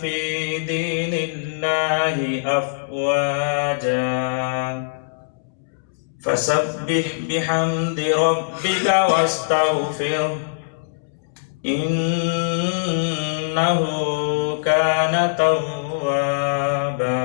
في دين الله أفواجا فسبح بحمد ربك واستغفره إنه كان توابا.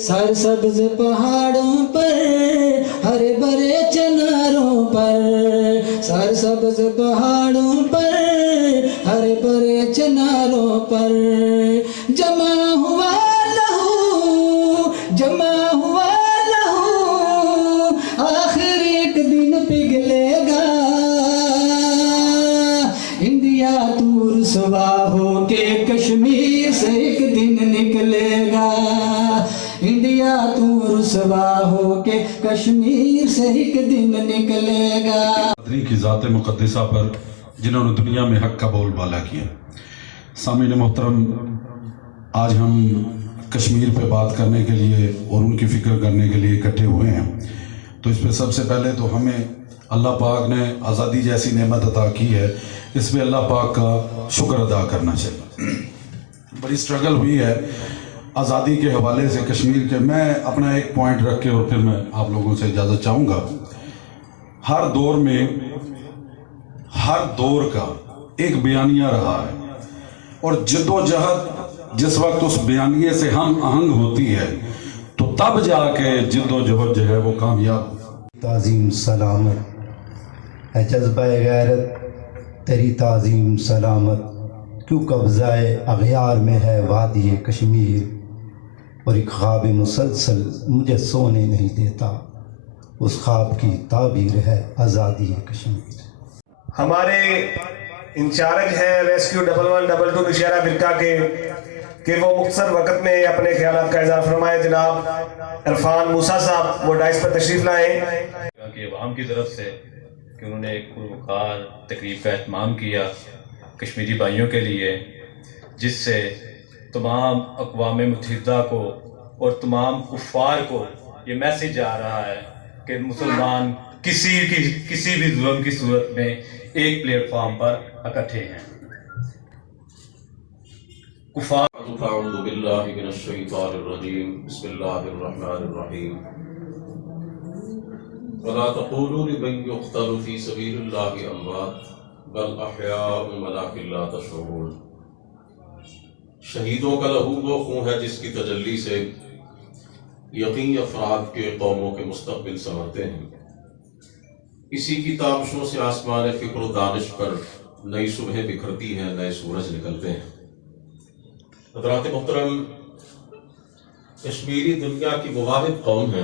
सरसब्ज पहाड़ों पर हरे भरे चनारों पर, सरसब्ज पहाड़ों पर हरे भरे चनारों पर जमा हुआ लहू, जमा हुआ लहू आखिर एक दिन पिघलेगा। इंडिया तू रुसवा हो के कश्मीर से एक दिन निकलेगा। इंडिया तू रुसवा हो के कश्मीर से एक दिन निकलेगा। की ज़ात मुक़द्दसा पर जिन्होंने दुनिया में हक़ का बोलबाला किया। सामीन मोहतरम, आज हम कश्मीर पे बात करने के लिए और उनकी फ़िक्र करने के लिए इकट्ठे हुए हैं। तो इस पे सबसे पहले तो हमें अल्लाह पाक ने आज़ादी जैसी नेमत अता की है, इस पे अल्लाह पाक का शुक्र अदा करना चाहिए। बड़ी स्ट्रगल हुई है आज़ादी के हवाले से कश्मीर के। मैं अपना एक पॉइंट रख के और फिर मैं आप लोगों से इजाज़त चाहूँगा। हर दौर में हर दौर का एक बयानिया रहा है और जद्दोजहद जिस वक्त उस बयानिए से हम आहंग होती है तो तब जाके जद्दोजहद जो है वो कामयाब। ताज़ीम सलामत है जज्बा गैरत तेरी ताज़ीम सलामत, क्यों कब्ज़ाए अग़यार में है वादी कश्मीर और एक ख्वाब मुसलसल मुझे सोने नहीं देता, उस ख्वाब की ताबीर है आज़ादी कश्मीर। हमारे इंचार्ज हैं रेस्क्यू 1112 नौशहरा फ़िरका के कि वो मुख्तसर वक़्त में अपने ख्यालात का इज़हार फरमाए। जनाब इरफान मूसा साहब वो डाइस पर तशरीफ़ लाएँ। कि अवाम की तरफ से कि उन्होंने एक पुरवकार तकरीब का एहतमाम किया कश्मीरी भाइयों के लिए, जिससे तमाम अक़वाम मुत्तहिदा को और तमाम कुफ़ार को ये मैसेज आ रहा है कि मुसलमान किसी भी जुल्म की सूरत में एक प्लेटफॉर्म पर इकट्ठे हैं। कुफ़ार अऊज़ु बिल्लाहि मिनश्शैतानिर रजीम, बिस्मिल्लाहिर्रहमानिर्रहीम। वला तक़ूलू लिमन युक़तलु फ़ी सबीलिल्लाहि अमवात बल अहयाउन वलाकिन ला तशऊरून। शहीदों का लहू वो खून है जिसकी तजल्ली से यकीन अफराद के कौमों के मुस्तक़बिल संवरते हैं। इसी की ताबशों से आसमान फ़िक्र व दानिश पर नई सुबह बिखरती हैं, नए सूरज निकलते हैं। हज़रात मोहतरम, कश्मीरी दुनिया की वो वाहिद कौम है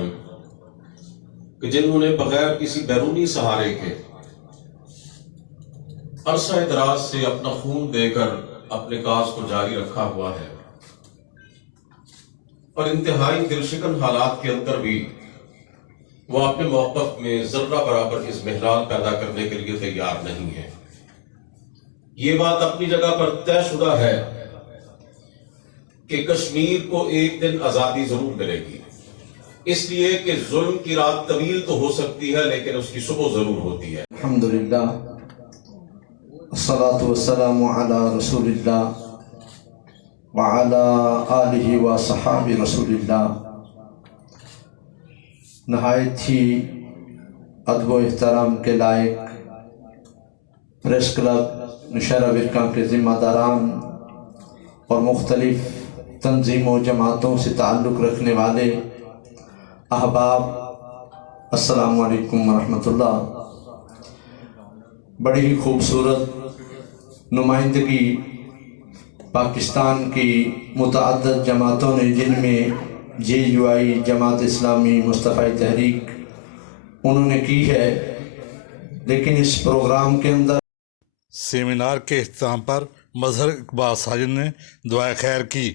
कि जिन्होंने बगैर किसी बैरूनी सहारे के अरसा दराज से अपना खून देकर अपने काज को जारी रखा हुआ है और इंतहाई दिलशिकन हालात के अंदर भी वो अपने मौक़िफ़ में जर्रा बराबर इज़्मिहलाल पैदा करने के लिए तैयार नहीं है। ये बात अपनी जगह पर तयशुदा है कि कश्मीर को एक दिन आज़ादी जरूर मिलेगी, इसलिए कि जुल्म की रात तवील तो हो सकती है लेकिन उसकी सुबह जरूर होती है। अल्हम्दुलिल्लाह, अस्सलातु वस्सलामु अला रसूलिल्लाह व अला आलिहि व सहाबी रसूलिल्लाह। नहायत ही अदब व एहतराम के लायक प्रेस क्लब नौशहरा फ़िरका के ज़िम्मेदारान और मुख्तलिफ तंजीमों जमातों से ताल्लुक़ रखने वाले अहबाब, अस्सलामु अलैकुम व रहमतुल्लाह। बड़ी ही खूबसूरत नुमाइंदगी پاکستان کی متعدد جماعتوں نے، جن میں JUI جماعت اسلامی مصطفی تحریک انہوں نے کی ہے، لیکن اس پروگرام کے اندر سیمینار کے اختتام پر مظہر اقبال ساجد نے دعائے خیر کی۔